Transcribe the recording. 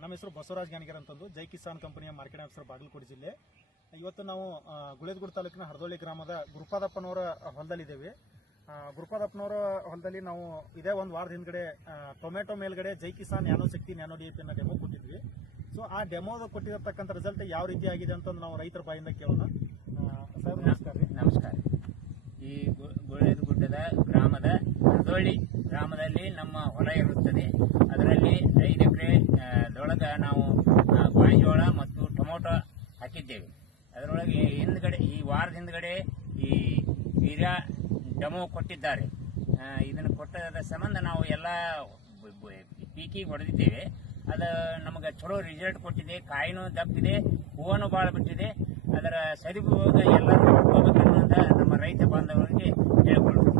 ನಮ್ಮ ಹೆಸರು ಬಸವರಾಜ್ ಗಾಣಿಗರ್ ಅಂತಂದು ಜೈ ಕಿಸಾನ್ ಕಂಪನಿಯ ಮಾರ್ಕೆಟ್ ಆಫೀಸರ್ ಬಾಗಲಕೋಟೆ ಜಿಲ್ಲೆ. ಇವತ್ತು ನಾವು ಗುಳೇದಗುಡ್ ತಾಲೂಕಿನ ಹರದೊಳ್ಳಿ ಗ್ರಾಮದ ಗುರುಪಾದಪ್ಪನವರ ಹೊಲದಲ್ಲಿದ್ದೇವೆ. ಗುರುಪಾದಪ್ಪನವರ ಹೊಲದಲ್ಲಿ ನಾವು ಇದೇ ಒಂದು ವಾರದ ಹಿಂದ್ಗಡೆ ಟೊಮೆಟೊ ಮೇಲ್ಗಡೆ ಜೈ ಕಿಸಾನ್ ನ್ಯಾನೋ ಶಕ್ತಿ ನ್ಯಾನೋ DAP ಅನ್ನ ಡೆಮೋ ಕೊಟ್ಟಿದ್ವಿ. ಸೊ ಆ ಡೆಮೋದ ಕೊಟ್ಟಿರತಕ್ಕಂಥ ರಿಸಲ್ಟ್ ಯಾವ ರೀತಿ ಆಗಿದೆ ಅಂತಂದು ನಾವು ರೈತರ ಬಾಯಿಂದ ಕೇಳೋಣ. ಸರ್ ನಮಸ್ಕಾರ. ನಮಸ್ಕಾರ. ಈ ಗುಳೇದಗುಡ್ಡದ ಗ್ರಾಮದ ಹರದೊಳ್ಳಿ ಗ್ರಾಮದಲ್ಲಿ ನಮ್ಮ ಹೊಲ ಇರುತ್ತದೆ. ಅದರಲ್ಲಿ 5 ಎಕರೆ ದೊಳಗ ನಾವು ಗಾಂಜೋಳ ಮತ್ತು ಟೊಮೊಟೊ ಹಾಕಿದ್ದೇವೆ. ಅದರೊಳಗೆ ಹಿಂದ್ಗಡೆ ಈ ವಾರದ ಹಿಂದ್ಗಡೆ ಈ ವೀರ್ಯ ಡೆಮೋ ಕೊಟ್ಟಿದ್ದಾರೆ. ಇದನ್ನು ಕೊಟ್ಟದ ಸಂಬಂಧ ನಾವು ಎಲ್ಲ ಪೀಕಿಗೆ ಹೊಡೆದಿದ್ದೇವೆ. ಅದು ನಮಗೆ ಚಲೋ ರಿಸಲ್ಟ್ ಕೊಟ್ಟಿದೆ. ಕಾಯಿನೂ ದಪ್ಪಿದೆ, ಹೂವನ್ನು ಭಾಳ ಬಿಟ್ಟಿದೆ. ಅದರ ಸದುಪಯೋಗ ಎಲ್ಲರೂ ಪಡ್ಕೋಬೇಕನ್ನುವಂತ ನಮ್ಮ ರೈತ ಬಾಂಧವರಿಗೆ ಹೇಳಿಕೊಳ್ಳುತ್ತೇವೆ.